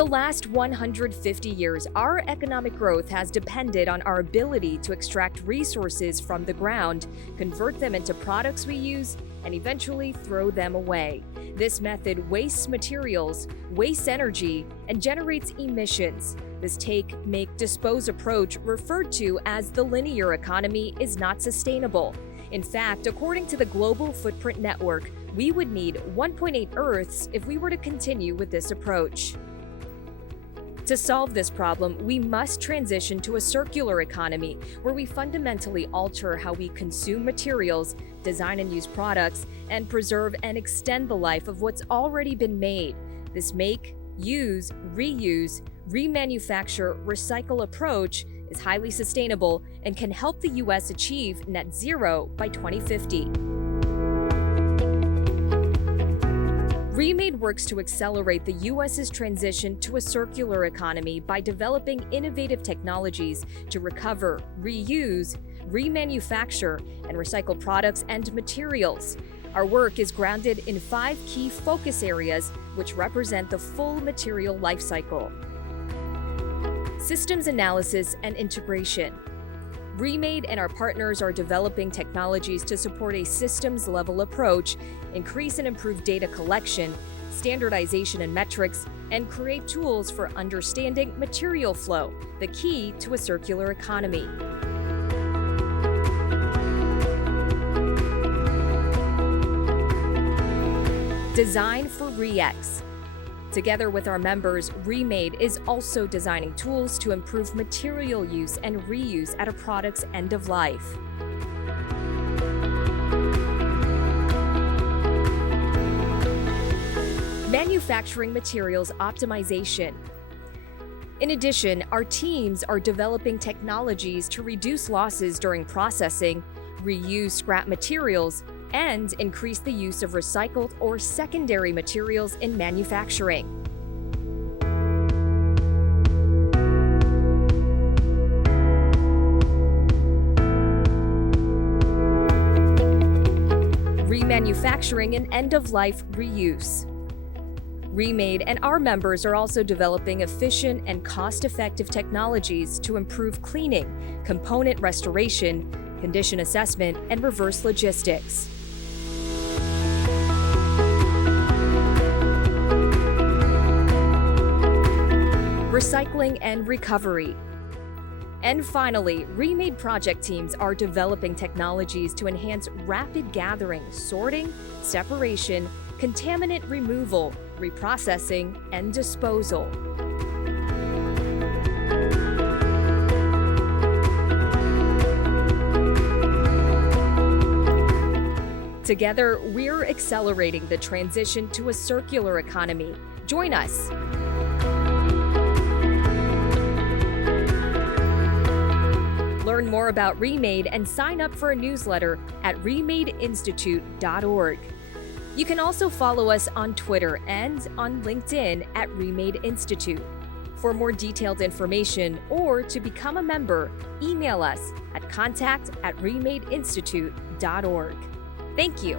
the last 150 years, our economic growth has depended on our ability to extract resources from the ground, convert them into products we use, and eventually throw them away. This method wastes materials, wastes energy, and generates emissions. This take, make, dispose approach, referred to as the linear economy, is not sustainable. In fact, according to the Global Footprint Network, we would need 1.8 Earths if we were to continue with this approach. To solve this problem, we must transition to a circular economy where we fundamentally alter how we consume materials, design and use products, and preserve and extend the life of what's already been made. This make, use, reuse, remanufacture, recycle approach is highly sustainable and can help the U.S. achieve net zero by 2050. REMADE works to accelerate the U.S.'s transition to a circular economy by developing innovative technologies to recover, reuse, remanufacture, and recycle products and materials. Our work is grounded in 5 key focus areas, which represent the full material life cycle. Systems analysis and integration. REMADE and our partners are developing technologies to support a systems-level approach, increase and improve data collection, standardization and metrics, and create tools for understanding material flow, the key to a circular economy. Design for REX. Together with our members, REMADE is also designing tools to improve material use and reuse at a product's end of life. Manufacturing materials optimization. In addition, our teams are developing technologies to reduce losses during processing, reuse scrap materials, and increase the use of recycled or secondary materials in manufacturing. Remanufacturing and end-of-life reuse. REMADE and our members are also developing efficient and cost-effective technologies to improve cleaning, component restoration, condition assessment, and reverse logistics. Recycling and recovery. And finally, REMADE project teams are developing technologies to enhance rapid gathering, sorting, separation, contaminant removal, reprocessing, and disposal. Together, we're accelerating the transition to a circular economy. Join us. Learn more about REMADE and sign up for a newsletter at remadeinstitute.org. You can also follow us on Twitter and on LinkedIn at REMADE Institute. For more detailed information or to become a member, email us at contact@remadeinstitute.org. Thank you.